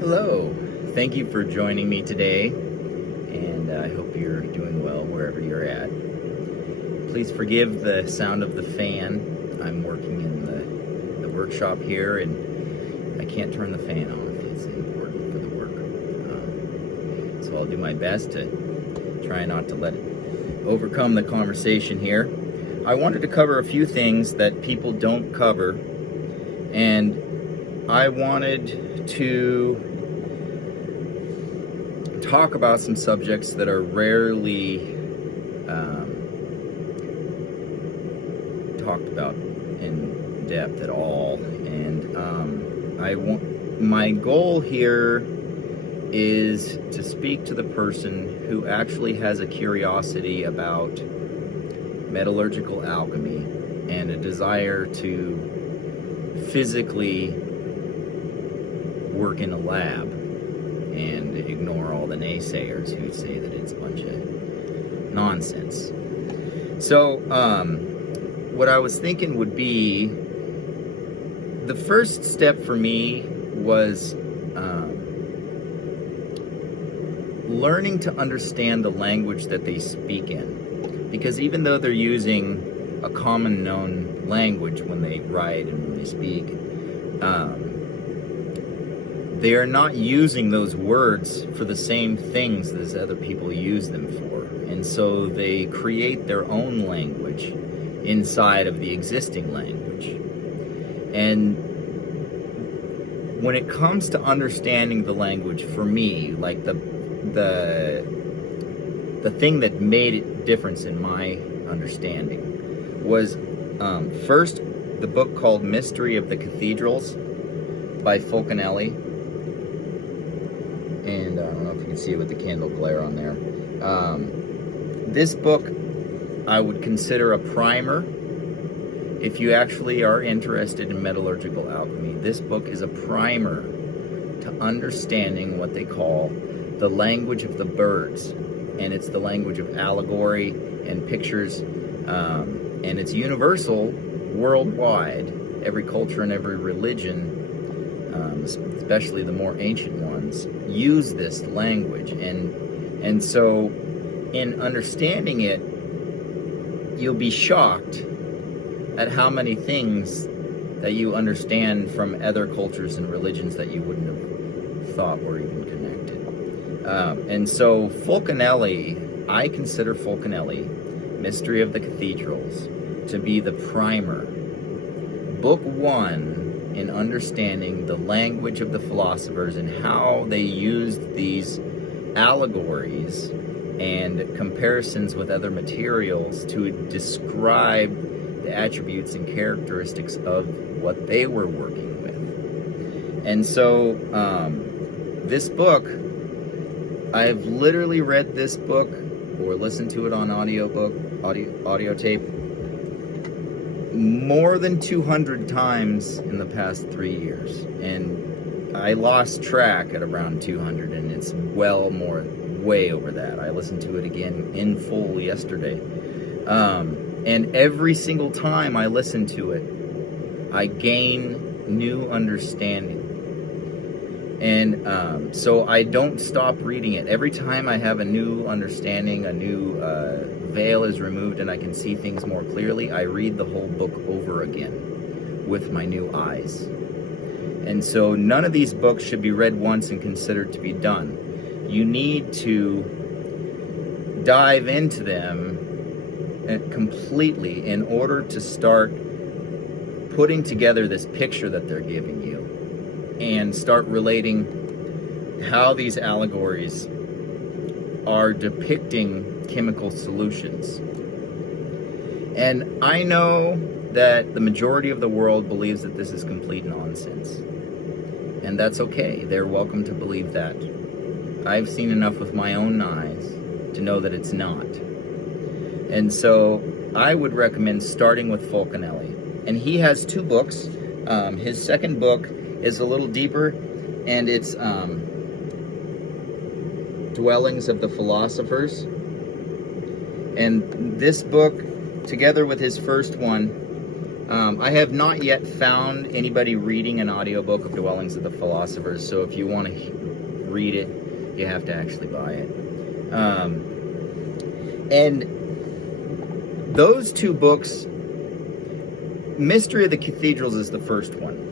Hello, thank you for joining me today, and I hope you're doing well wherever you're at. Please forgive the sound of the fan. I'm working in the workshop here, and I can't turn the fan off. It's important for the work. So I'll do my best to try not to let it overcome the conversation here. I wanted to cover a few things that people don't cover, and I wanted to talk about some subjects that are rarely talked about in depth at all. And my goal here is to speak to the person who actually has a curiosity about metallurgical alchemy and a desire to physically work in a lab and ignore all the naysayers who say that it's a bunch of nonsense. So, what I was thinking would be, the first step for me was learning to understand the language that they speak in. Because even though they're using a common known language when they write and when they speak, they are not using those words for the same things as other people use them for. And so they create their own language inside of the existing language. And when it comes to understanding the language, for me, like the thing that made a difference in my understanding was first the book called Mystery of the Cathedrals by Fulcanelli. And I don't know if you can see it with the candle glare on there. This book I would consider a primer if you actually are interested in metallurgical alchemy. This book is a primer to understanding what they call the language of the birds. And it's the language of allegory and pictures. And it's universal worldwide. Every culture and every religion, especially the more ancient ones, use this language. And so in understanding it, you'll be shocked at how many things that you understand from other cultures and religions that you wouldn't have thought were even connected. And so Fulcanelli, I consider Fulcanelli, Mystery of the Cathedrals, to be the primer. Book one in understanding the language of the philosophers and how they used these allegories and comparisons with other materials to describe the attributes and characteristics of what they were working with. And so this book, I've literally read this book or listened to it on audio tape more than 200 times in the past 3 years. And I lost track at around 200, and it's way over that. I listened to it again in full yesterday. And every single time I listen to it, I gain new understanding. And so I don't stop reading it. Every time I have a new understanding, a new veil is removed and I can see things more clearly, I read the whole book over again with my new eyes. And so none of these books should be read once and considered to be done. You need to dive into them completely in order to start putting together this picture that they're giving you and start relating how these allegories are depicting chemical solutions. And I know that the majority of the world believes that this is complete nonsense. And that's okay. They're welcome to believe that. I've seen enough with my own eyes to know that it's not. And so I would recommend starting with Fulcanelli. And he has 2 books. His second book is a little deeper, and it's Dwellings of the Philosophers. And this book, together with his first one, I have not yet found anybody reading an audiobook of Dwellings of the Philosophers, so if you want to read it, you have to actually buy it. And those two books, Mystery of the Cathedrals is the first one.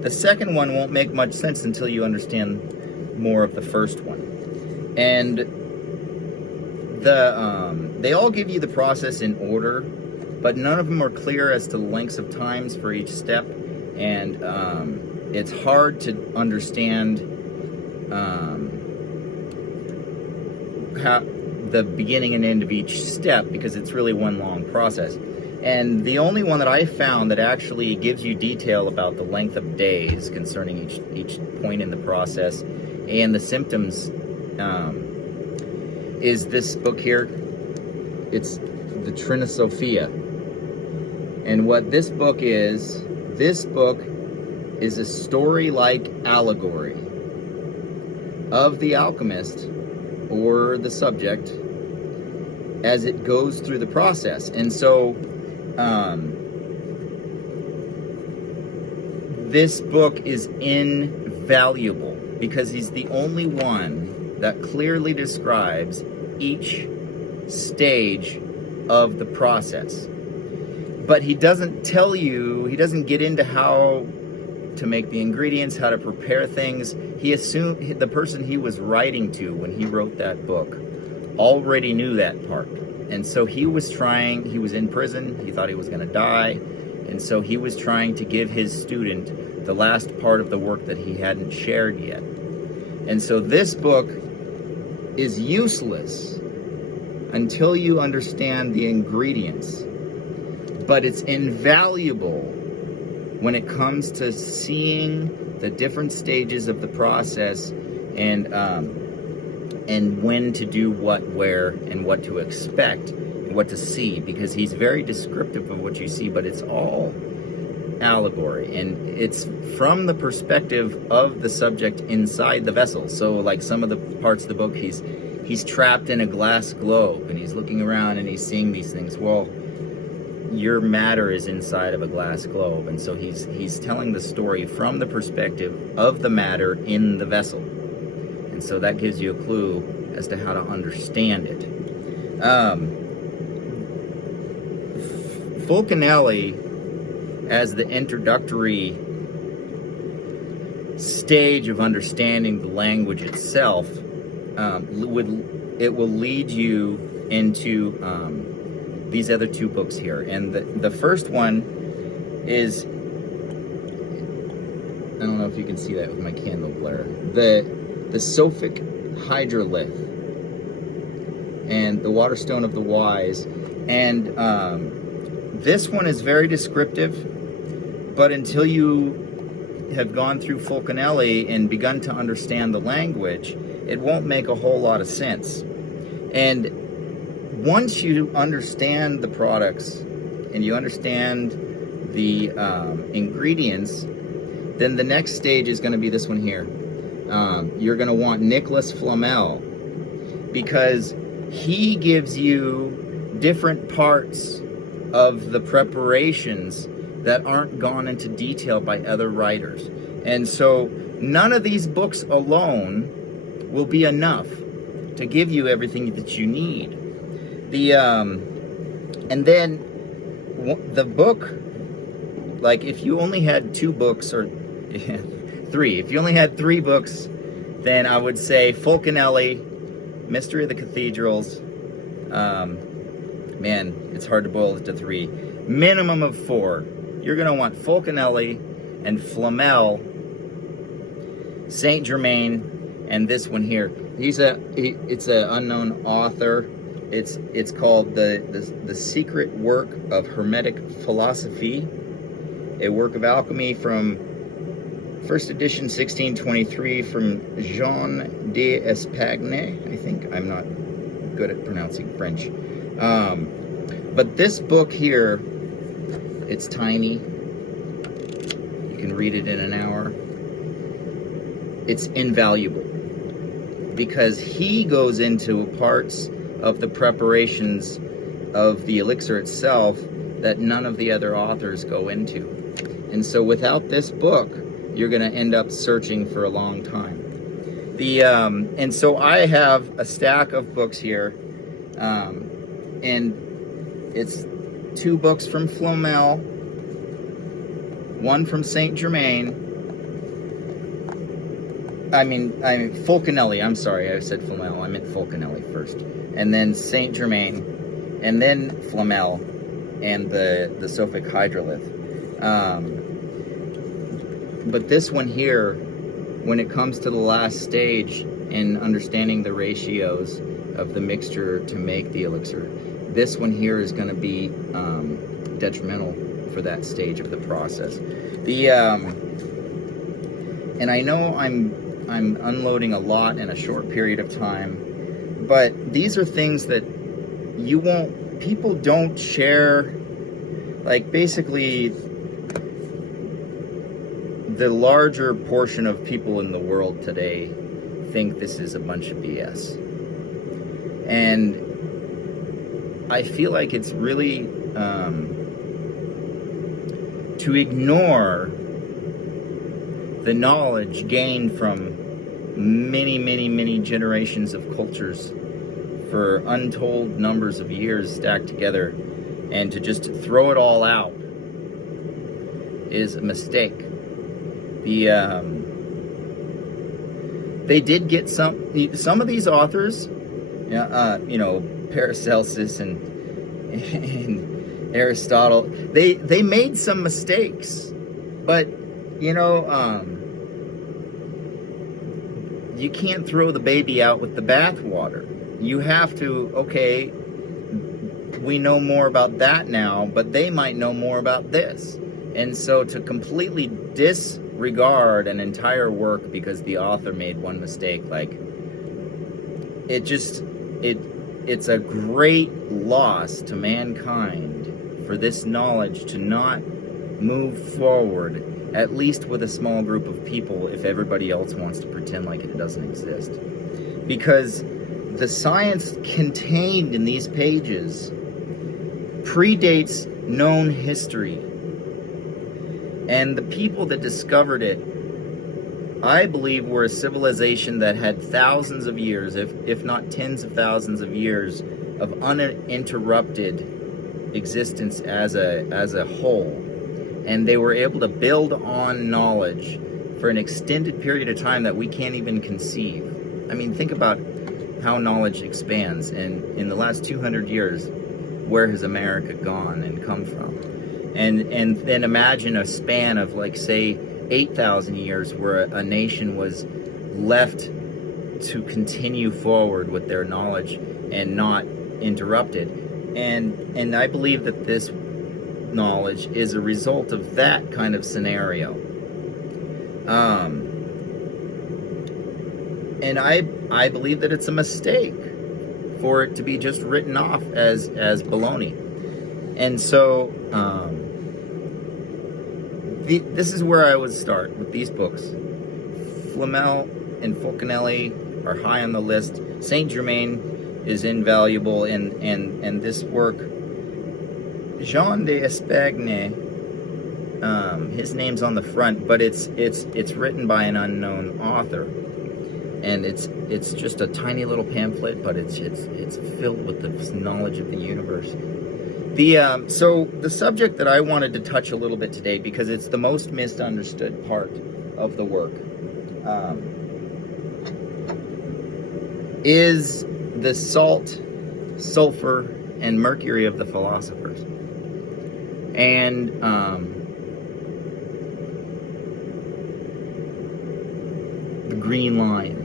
The second one won't make much sense until you understand more of the first one. And they all give you the process in order, but none of them are clear as to the lengths of times for each step, and it's hard to understand how the beginning and end of each step, because it's really one long process. And the only one that I found that actually gives you detail about the length of days concerning each point in the process and the symptoms is this book here. It's the Trinosophia. And what this book is a story-like allegory of the alchemist or the subject as it goes through the process. And so this book is invaluable because he's the only one that clearly describes each stage of the process. But he doesn't tell you, he doesn't get into how to make the ingredients, how to prepare things. He assumed the person he was writing to when he wrote that book already knew that part. And so he was in prison, he thought he was going to die, and so he was trying to give his student the last part of the work that he hadn't shared yet. And so this book is useless until you understand the ingredients, but it's invaluable when it comes to seeing the different stages of the process and when to do what, where, and what to expect, and what to see, because he's very descriptive of what you see, but it's all allegory, and it's from the perspective of the subject inside the vessel. So like some of the parts of the book, he's trapped in a glass globe, and he's looking around and he's seeing these things. Well, your matter is inside of a glass globe, and so he's telling the story from the perspective of the matter in the vessel. And so that gives you a clue as to how to understand it. Fulcanelli, as the introductory stage of understanding the language itself, it will lead you into these other two books here. And the first one is, I don't know if you can see that with my candle glare, the Sophic Hydrolith and the Waterstone of the Wise. And this one is very descriptive, but until you have gone through Fulcanelli and begun to understand the language, it won't make a whole lot of sense. And once you understand the products and you understand the ingredients, then the next stage is going to be this one here. You're going to want Nicholas Flamel, because he gives you different parts of the preparations that aren't gone into detail by other writers. And so none of these books alone will be enough to give you everything that you need. And then the book, like if you only had two books, or three, if you only had three books, then I would say Fulcanelli, Mystery of the Cathedrals. Man, it's hard to boil it to three. Minimum of four. You're going to want Fulcanelli and Flamel, Saint Germain, and this one here. It's an unknown author. It's called the Secret Work of Hermetic Philosophy, a work of alchemy from first edition 1623 from Jean d'Espagne. I think I'm not good at pronouncing French. But this book here, it's tiny. You can read it in an hour. It's invaluable because he goes into parts of the preparations of the elixir itself that none of the other authors go into. And so without this book, you're going to end up searching for a long time. And so I have a stack of books here, and it's 2 books from Flamel, 1 from Saint Germain. I mean Fulcanelli. I'm sorry, I said Flamel. I meant Fulcanelli first, and then Saint Germain, and then Flamel, and the Sophic Hydrolith. But this one here, when it comes to the last stage in understanding the ratios of the mixture to make the elixir, this one here is going to be detrimental for that stage of the process. And I know I'm unloading a lot in a short period of time, but these are things that people don't share. Like, basically, the larger portion of people in the world today think this is a bunch of BS. And I feel like it's really to ignore the knowledge gained from many, many, many generations of cultures for untold numbers of years stacked together, and to just throw it all out is a mistake. They did get some of these authors, Paracelsus and Aristotle, they made some mistakes, but you can't throw the baby out with the bathwater. You have to, okay, we know more about that now, but they might know more about this. And so to completely disregard an entire work because the author made one mistake, like, it's a great loss to mankind for this knowledge to not move forward, at least with a small group of people, if everybody else wants to pretend like it doesn't exist. Because the science contained in these pages predates known history. And the people that discovered it, I believe, were a civilization that had thousands of years, if not tens of thousands of years, of uninterrupted existence as a whole. And they were able to build on knowledge for an extended period of time that we can't even conceive. I mean, think about how knowledge expands. And in the last 200 years, where has America gone and come from? And then imagine a span of, like, say, 8,000 years where a nation was left to continue forward with their knowledge and not interrupted. And I believe that this knowledge is a result of that kind of scenario. And I believe that it's a mistake for it to be just written off as baloney. And so this is where I would start with these books. Flamel and Fulcanelli are high on the list. Saint Germain is invaluable, and this work, Jean d'Espagne, his name's on the front, but it's written by an unknown author, and it's just a tiny little pamphlet, but it's filled with the knowledge of the universe. So the subject that I wanted to touch a little bit today, because it's the most misunderstood part of the work, is the salt, sulfur, and mercury of the philosophers. And the green line.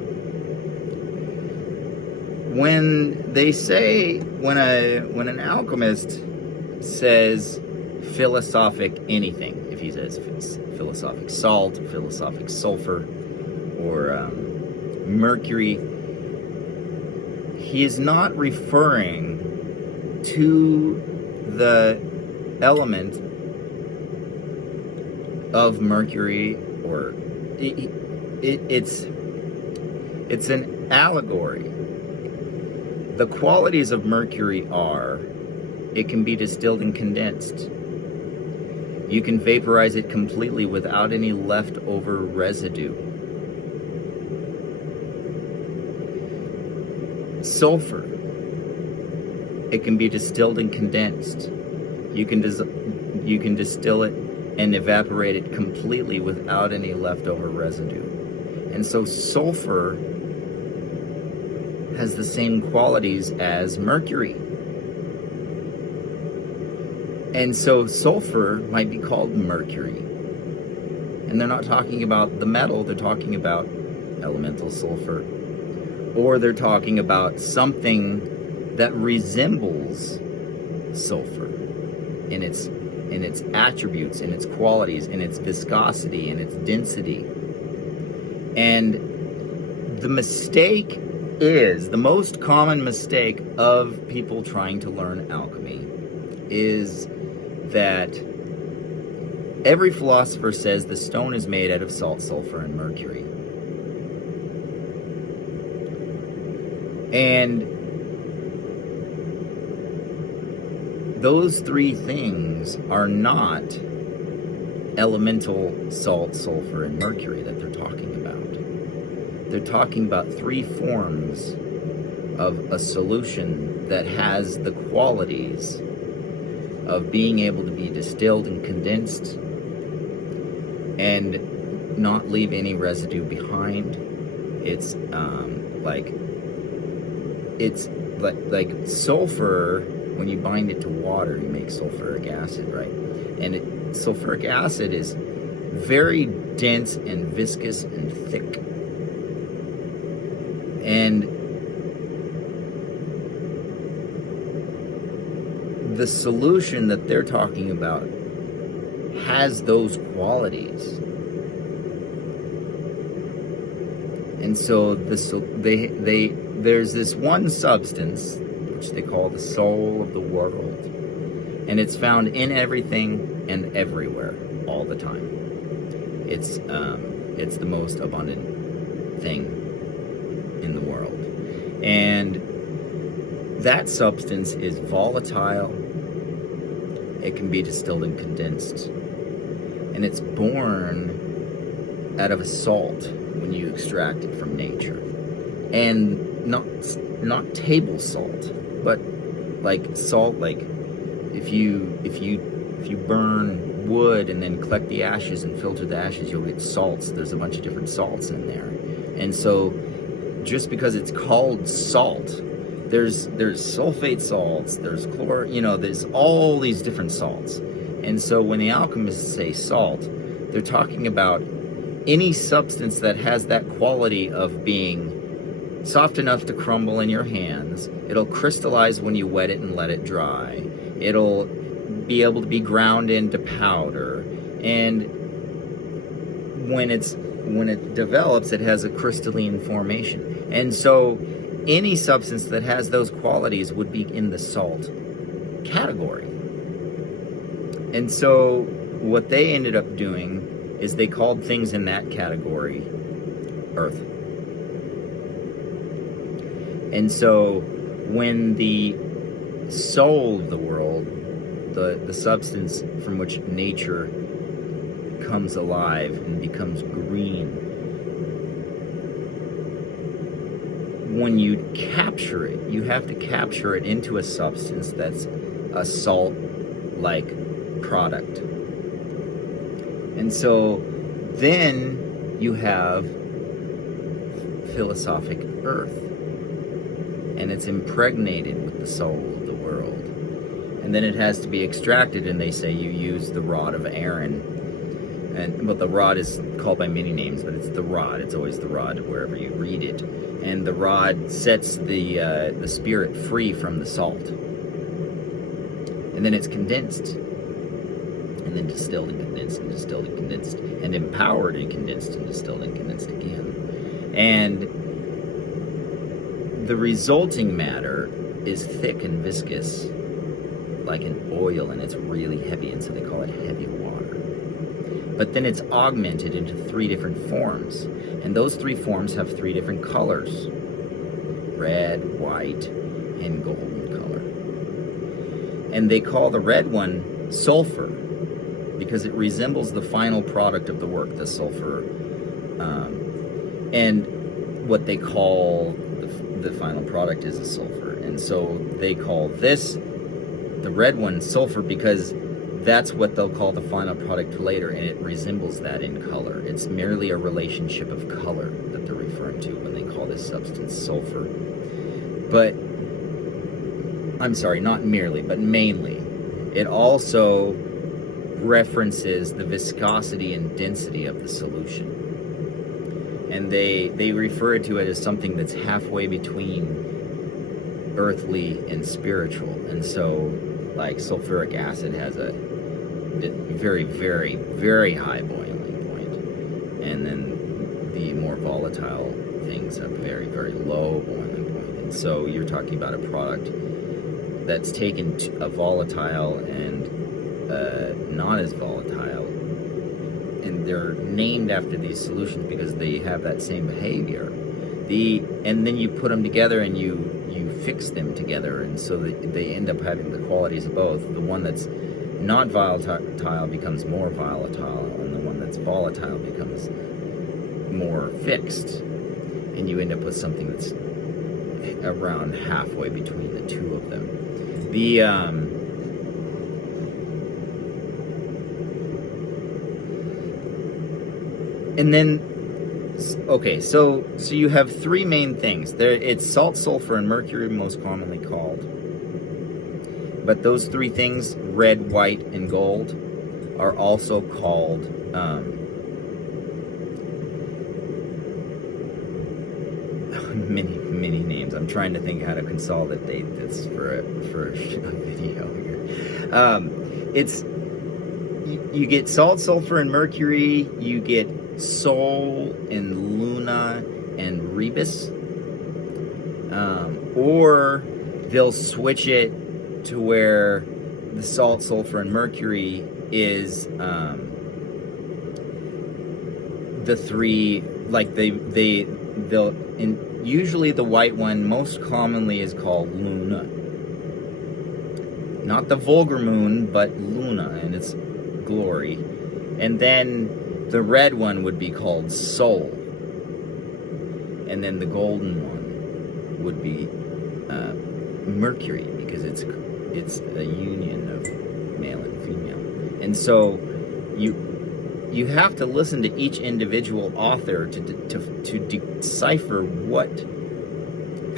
When they say, when an alchemist says philosophic anything, if he says philosophic salt, philosophic sulfur, or mercury, he is not referring to the element of mercury, or it's an allegory. The qualities of mercury are It can be distilled and condensed. You can vaporize it completely without any leftover residue. Sulfur. It can be distilled and condensed. You can distill it and evaporate it completely without any leftover residue. And so sulfur has the same qualities as mercury. And so sulfur might be called mercury. And they're not talking about the metal, they're talking about elemental sulfur. Or they're talking about something that resembles sulfur in its attributes, in its qualities, in its viscosity, in its density. And the mistake is, the most common mistake of people trying to learn alchemy is that every philosopher says the stone is made out of salt, sulfur, and mercury. And those three things are not elemental salt, sulfur, and mercury that they're talking about. They're talking about three forms of a solution that has the qualities of being able to be distilled and condensed and not leave any residue behind. It's like sulfur. When you bind it to water, you make sulfuric acid, right? And sulfuric acid is very dense and viscous and thick. And the solution that they're talking about has those qualities. And so there's this one substance which they call the soul of the world, and it's found in everything and everywhere all the time. It's the most abundant thing in the world, and that substance is volatile. It can be distilled and condensed, and it's born out of a salt when you extract it from nature, and not table salt, but like salt, like if you burn wood and then collect the ashes and filter the ashes, you'll get salts. There's a bunch of different salts in there. And so just because it's called salt, there's sulfate salts, there's there's all these different salts. And so when the alchemists say salt, they're talking about any substance that has that quality of being soft enough to crumble in your hands. It'll crystallize when you wet it and let it dry. It'll be able to be ground into powder. And when it develops, it has a crystalline formation. And so any substance that has those qualities would be in the salt category. And so what they ended up doing is they called things in that category earth. And so when the soul of the world, the substance from which nature comes alive and becomes green, when you capture it, you have to capture it into a substance that's a salt-like product. And so then you have philosophic earth, and it's impregnated with the soul of the world. And then it has to be extracted, and they say you use the rod of Aaron. But the rod is called by many names, but it's the rod. It's always the rod wherever you read it. And the rod sets the spirit free from the salt. And then it's condensed. And then distilled and condensed and distilled and condensed. And empowered and condensed and distilled and condensed again. And the resulting matter is thick and viscous, like an oil, and it's really heavy, and so they call it heavy water. But then it's augmented into three different forms, and those three forms have three different colors: red, white, and golden color. And they call the red one sulfur because it resembles the final product of the work, the sulfur. And what they call the final product is a sulfur. And so they call this, the red one, sulfur because that's what they'll call the final product later, and it resembles that in color. It's merely a relationship of color that they're referring to when they call this substance sulfur. But, I'm sorry, not merely, but mainly. It also references the viscosity and density of the solution. And they refer to it as something that's halfway between earthly and spiritual. And so, like, sulfuric acid has a very, very, very high boiling point. And then the more volatile things have very, very low boiling point. And so you're talking about a product that's taken a volatile and not as volatile, and they're named after these solutions because they have that same behavior. And then you put them together and you fix them together, and so they end up having the qualities of both. The one that's not volatile becomes more volatile, and the one that's volatile becomes more fixed, and you end up with something that's around halfway between the two of them. And then, okay, so you have three main things. It's salt, sulfur, and mercury most commonly called. But those three things, red, white, and gold, are also called many names. I'm trying to think how to consolidate this for a video here. You get salt, sulfur, and mercury. You get Sol and Luna and Rebus, or they'll switch it to where the salt, sulfur, and mercury is the three. Like they'll usually the white one most commonly is called Luna, not the vulgar moon, but Luna and its glory, and then the red one would be called Sol, and then the golden one would be Mercury, because it's a union of male and female. And so you have to listen to each individual author to decipher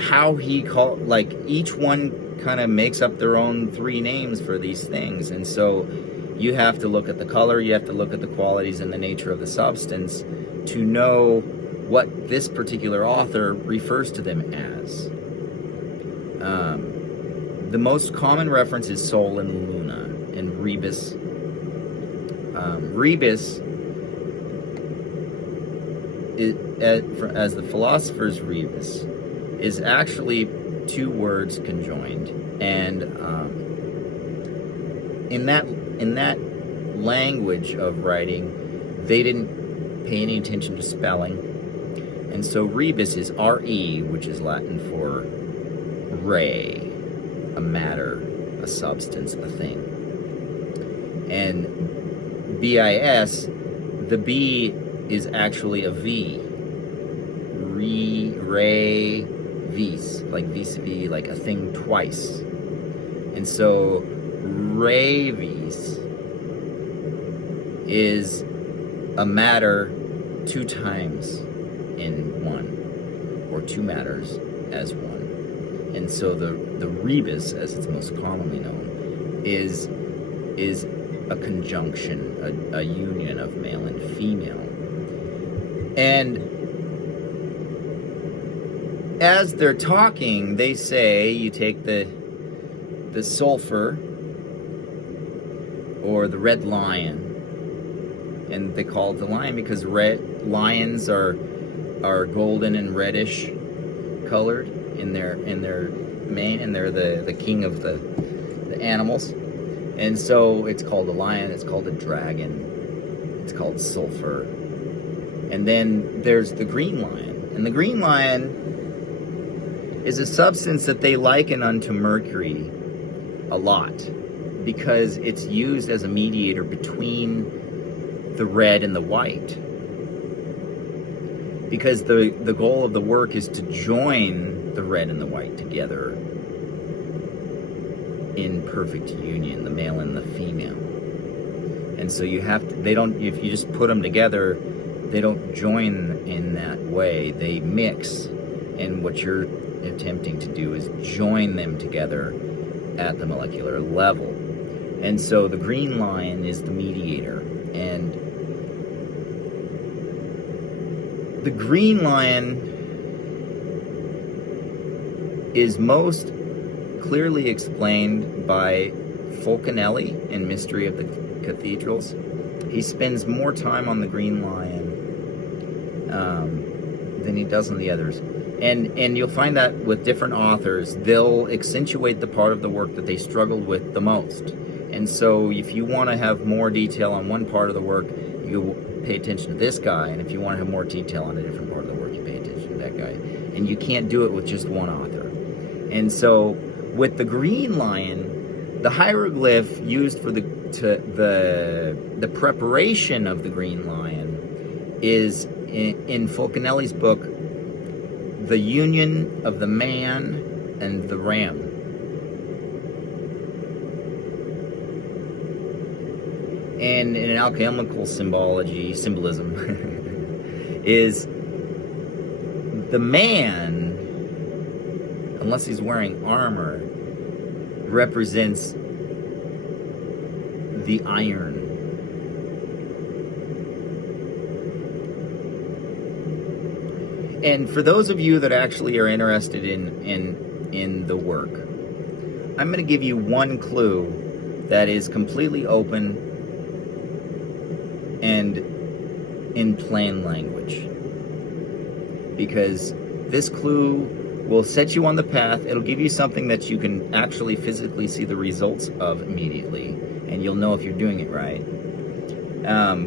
how he called, like each one kind of makes up their own three names for these things. And so you have to look at the color, you have to look at the qualities and the nature of the substance to know what this particular author refers to them as. The most common reference is Sol and Luna and Rebus. Rebus, as the philosopher's rebus, is actually two words conjoined, and in that language of writing, they didn't pay any attention to spelling, and so rebus is R-E, which is Latin for ray, a matter, a substance, a thing. And B-I-S, the B is actually a V. Ray, vis, like vis-a-vis, like a thing twice. And so Ravis is a matter two times in one, or two matters as one. And so the rebus, as it's most commonly known, is a conjunction, a union of male and female. And as they're talking, they say you take the sulfur or the red lion, and they call it the lion because red lions are golden and reddish colored in their mane, and they're the king of the animals. And so it's called a lion, it's called a dragon, it's called sulfur. And then there's the green lion. And the green lion is a substance that they liken unto mercury a lot. because it's used as a mediator between the red and the white. Because the goal of the work is to join the red and the white together in perfect union, the male and the female. And so you have to, they don't, if you just put them together, they don't join in that way. They mix, and what you're attempting to do is join them together at the molecular level. And so the green line is the mediator. And the green line is most clearly explained by Fulcanelli in Mystery of the Cathedrals. He spends more time on the green lion than he does on the others. And you'll find that with different authors, they'll accentuate the part of the work that they struggled with the most. And so if you want to have more detail on one part of the work, you pay attention to this guy. And if you want to have more detail on a different part of the work, you pay attention to that guy. And you can't do it with just one author. And so with the green lion, the hieroglyph used for the preparation of the green lion is in Fulcanelli's book, the union of the man and the ram. And in alchemical symbolism, is the man, unless he's wearing armor, represents the iron. And for those of you that actually are interested in the work, I'm going to give you one clue that is completely open and in plain language. Because this clue will set you on the path. It'll give you something that you can actually physically see the results of immediately, and you'll know if you're doing it right.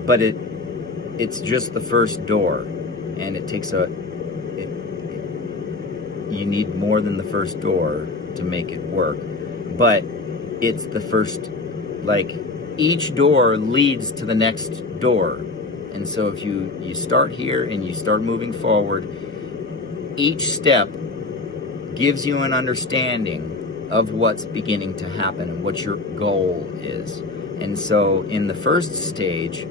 But it's just the first door, and it takes you need more than the first door to make it work. But it's the first, like, each door leads to the next door. And so if you start here and you start moving forward, each step gives you an understanding of what's beginning to happen and what your goal is. And so in the first stage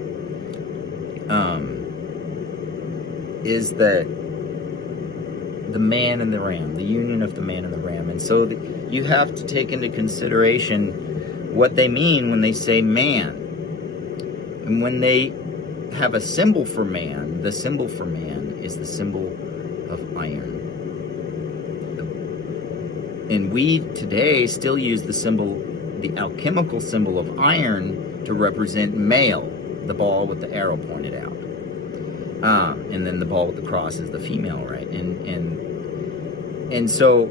is the man and the ram, the union of the man and the ram. And so you have to take into consideration what they mean when they say man. And when they have a symbol for man, the symbol for man is the symbol of iron. And we today still use the symbol, the alchemical symbol of iron, to represent male, the ball with the arrow pointed out. And then the ball with the cross is the female, right? And so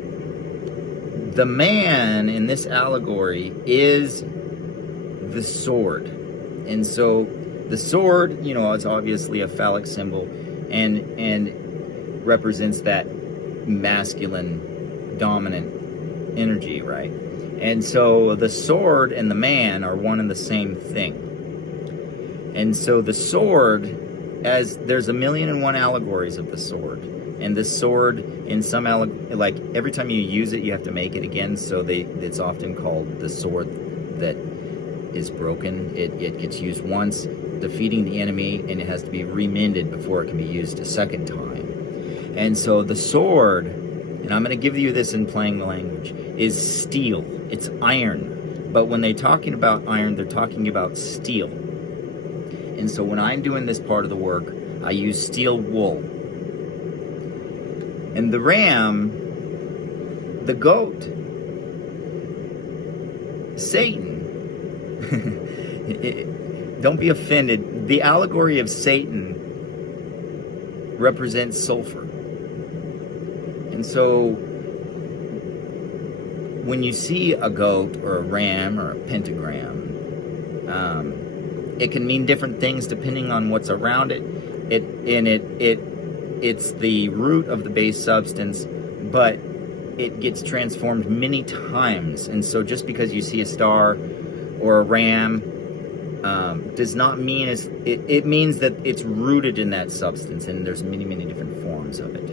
the man in this allegory is the sword. And so the sword, is obviously a phallic symbol and represents that masculine, dominant energy, right? And so the sword and the man are one and the same thing. And so the sword, as there's 1,000,001 allegories of the sword, and the sword in some like every time you use it, you have to make it again. So it's often called the sword that is broken. It gets used once, defeating the enemy, and it has to be remended before it can be used a second time. And so the sword, and I'm going to give you this in plain language, is steel. It's iron. But when they're talking about iron, they're talking about steel. And so when I'm doing this part of the work, I use steel wool. And the ram, the goat, Satan, don't be offended. The allegory of Satan represents sulfur. And so when you see a goat or a ram or a pentagram, it can mean different things depending on what's around it. It's the root of the base substance, but it gets transformed many times. And so just because you see a star or a ram does not mean it means that it's rooted in that substance, and there's many, many different forms of it.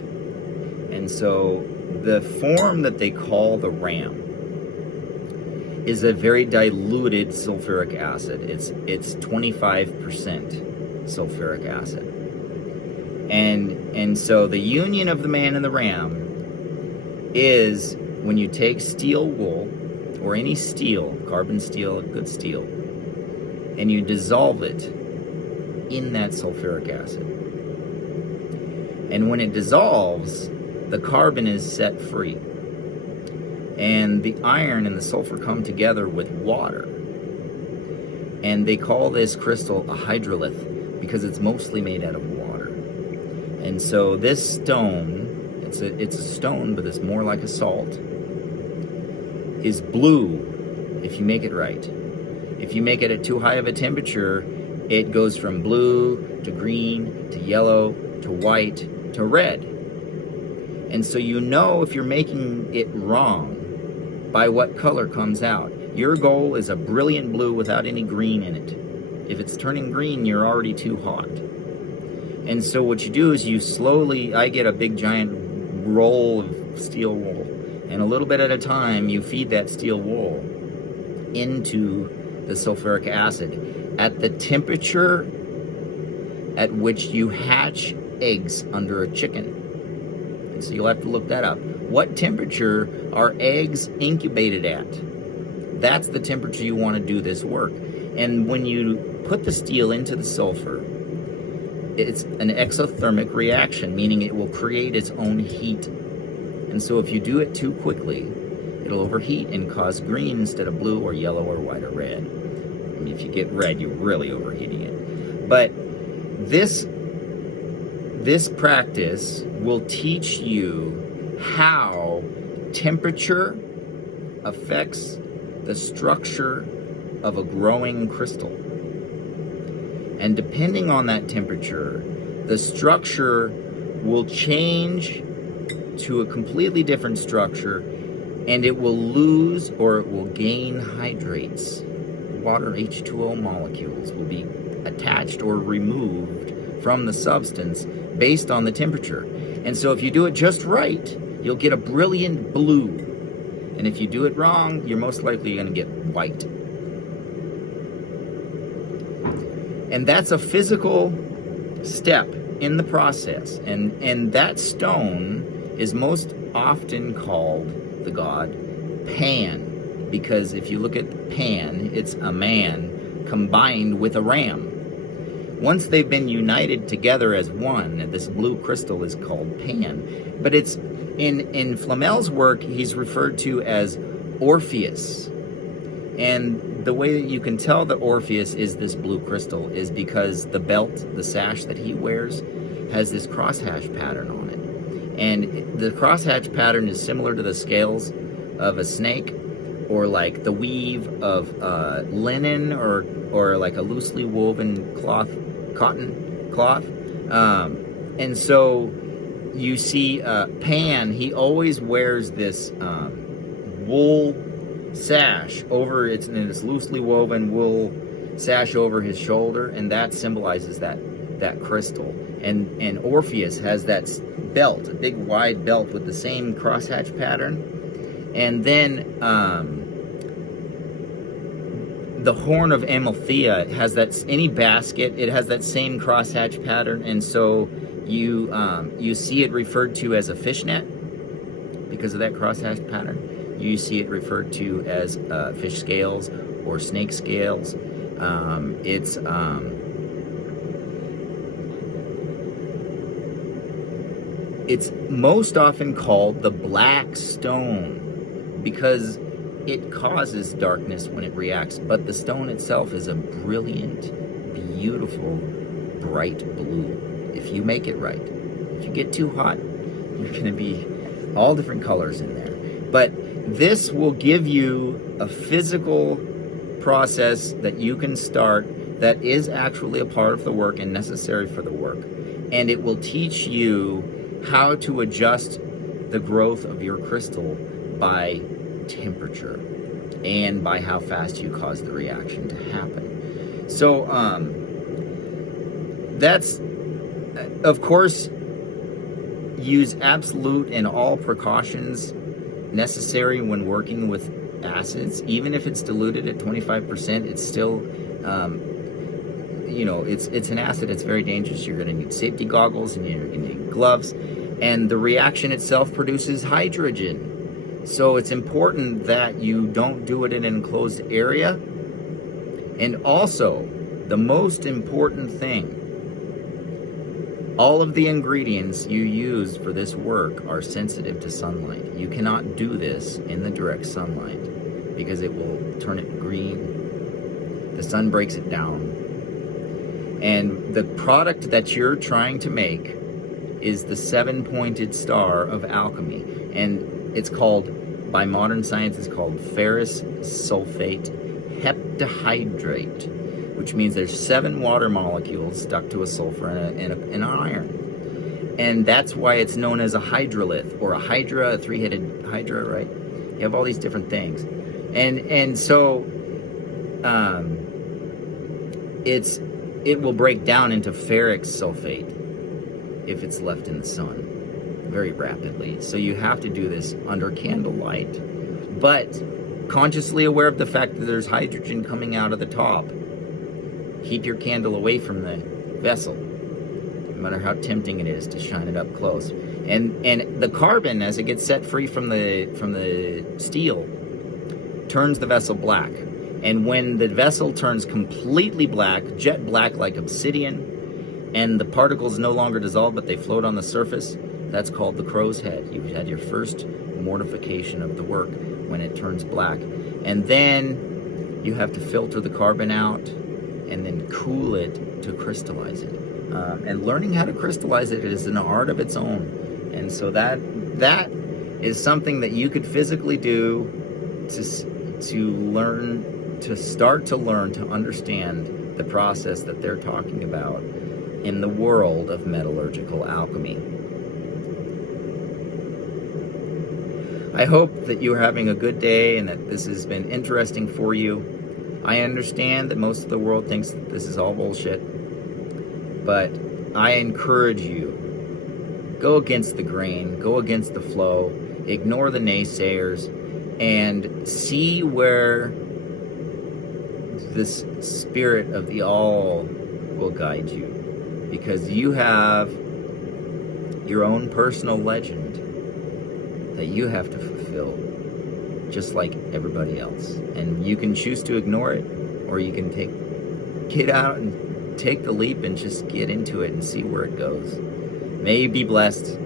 And so the form that they call the ram is a very diluted sulfuric acid. It's 25% sulfuric acid. And so the union of the man and the ram is when you take steel wool, or any steel, carbon steel, good steel, and you dissolve it in that sulfuric acid. And when it dissolves, the carbon is set free. And the iron and the sulfur come together with water. And they call this crystal a hydrolith because it's mostly made out of water. And so this stone, it's a stone, but it's more like a salt, is blue if you make it right. If you make it at too high of a temperature, it goes from blue to green to yellow to white to red. And so you know if you're making it wrong by what color comes out. Your goal is a brilliant blue without any green in it. If it's turning green, you're already too hot. And so what you do is you slowly, I get a big giant roll of steel wool, and a little bit at a time you feed that steel wool into the sulfuric acid at the temperature at which you hatch eggs under a chicken. And so you'll have to look that up. What temperature are eggs incubated at? That's the temperature you want to do this work. And when you put the steel into the sulfur, it's an exothermic reaction, meaning it will create its own heat. And so if you do it too quickly, it'll overheat and cause green instead of blue or yellow or white or red. I mean, if you get red, you're really overheating it. But this practice will teach you how temperature affects the structure of a growing crystal. And depending on that temperature, the structure will change to a completely different structure, and it will lose or it will gain hydrates. Water H2O molecules will be attached or removed from the substance based on the temperature. And so if you do it just right, you'll get a brilliant blue. And if you do it wrong, you're most likely going to get white. And that's a physical step in the process. And that stone is most often called the god Pan, because if you look at Pan, it's a man combined with a ram. Once they've been united together as one, this blue crystal is called Pan. But it's in Flamel's work, he's referred to as Orpheus. And the way that you can tell that Orpheus is this blue crystal is because the belt, the sash that he wears, has this crosshatch pattern on it. And the crosshatch pattern is similar to the scales of a snake, or like the weave of linen, or like a loosely woven cotton cloth. And so you see Pan, he always wears this wool sash over, it's in this loosely woven wool sash over his shoulder, and that symbolizes that crystal. And Orpheus has that belt, a big wide belt with the same crosshatch pattern. And then the horn of Amalthea has that, any basket, it has that same crosshatch pattern, and so you see it referred to as a fishnet because of that crosshatch pattern. You see it referred to as fish scales or snake scales. It's most often called the black stone because it causes darkness when it reacts, but the stone itself is a brilliant, beautiful, bright blue. If you make it right. If you get too hot, you're going to be all different colors in there. But this will give you a physical process that you can start that is actually a part of the work and necessary for the work. And it will teach you how to adjust the growth of your crystal by temperature. and by how fast you cause the reaction to happen. So that's, of course, use absolute and all precautions necessary when working with acids. Even if it's diluted at 25%, it's still, it's an acid. It's very dangerous. You're going to need safety goggles and you're going to need gloves. And the reaction itself produces hydrogen. So it's important that you don't do it in an enclosed area. And also, the most important thing, all of the ingredients you use for this work are sensitive to sunlight. You cannot do this in the direct sunlight because it will turn it green. The sun breaks it down. And the product that you're trying to make is the 7-pointed star of alchemy. And it's called, by modern science, it's called ferrous sulfate heptahydrate, which means there's 7 water molecules stuck to a sulfur and an iron. And that's why it's known as a hydrolith, or a hydra, a 3-headed hydra, right? You have all these different things. And so it will break down into ferric sulfate if it's left in the sun very rapidly. So you have to do this under candlelight, but consciously aware of the fact that there's hydrogen coming out of the top. Keep your candle away from the vessel, no matter how tempting it is to shine it up close. And the carbon, as it gets set free from the steel, turns the vessel black. And when the vessel turns completely black, jet black like obsidian, and the particles no longer dissolve but they float on the surface, that's called the crow's head. You've had your first mortification of the work when it turns black. And then you have to filter the carbon out and then cool it to crystallize it. And learning how to crystallize it is an art of its own. And so that is something that you could physically do to learn, to start to learn to understand the process that they're talking about in the world of metallurgical alchemy. I hope that you're having a good day and that this has been interesting for you. I understand that most of the world thinks that this is all bullshit, but I encourage you, go against the grain, go against the flow, ignore the naysayers, and see where this spirit of the all will guide you. Because you have your own personal legend that you have to fulfill, just like everybody else. And you can choose to ignore it, or you can get out and take the leap and just get into it and see where it goes. May you be blessed.